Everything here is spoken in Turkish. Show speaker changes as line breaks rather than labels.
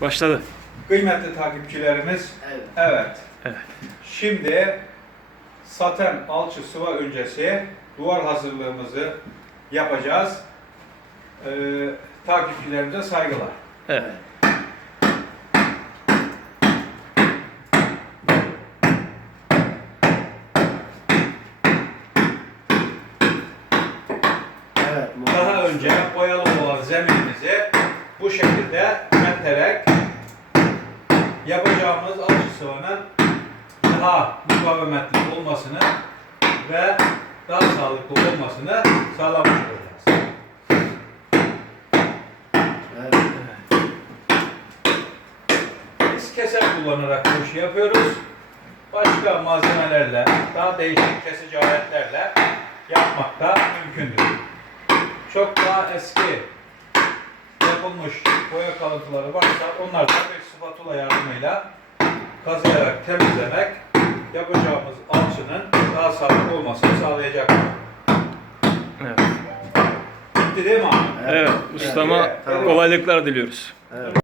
Başladı.
Kıymetli takipçilerimiz,
Evet.
evet.
Evet.
Şimdi saten alçı sıva öncesi duvar hazırlığımızı yapacağız. Ee, takipçilerimize saygılar.
Evet.
Evet.
Daha önce boyalı olan zeminimizi bu şekilde menterek yapacağımız alçı sıvanın daha mukavemetli olmasını ve daha sağlıklı olmasını sağlamış olacağız.
Evet.
Biz keser kullanarak bu işi yapıyoruz. Başka malzemelerle, daha değişik kesici aletlerle yapmak da mümkündür. Çok daha eski yapılmış boya kalıntıları varsa onları da bir spatula yardımıyla kazıyarak temizlemek yapacağımız alçının daha sağlıklı olmasını sağlayacaktır.
Evet.
Bitti değil mi abi?
Evet. Ustama
Evet.
kolaylıklar diliyoruz.
Evet.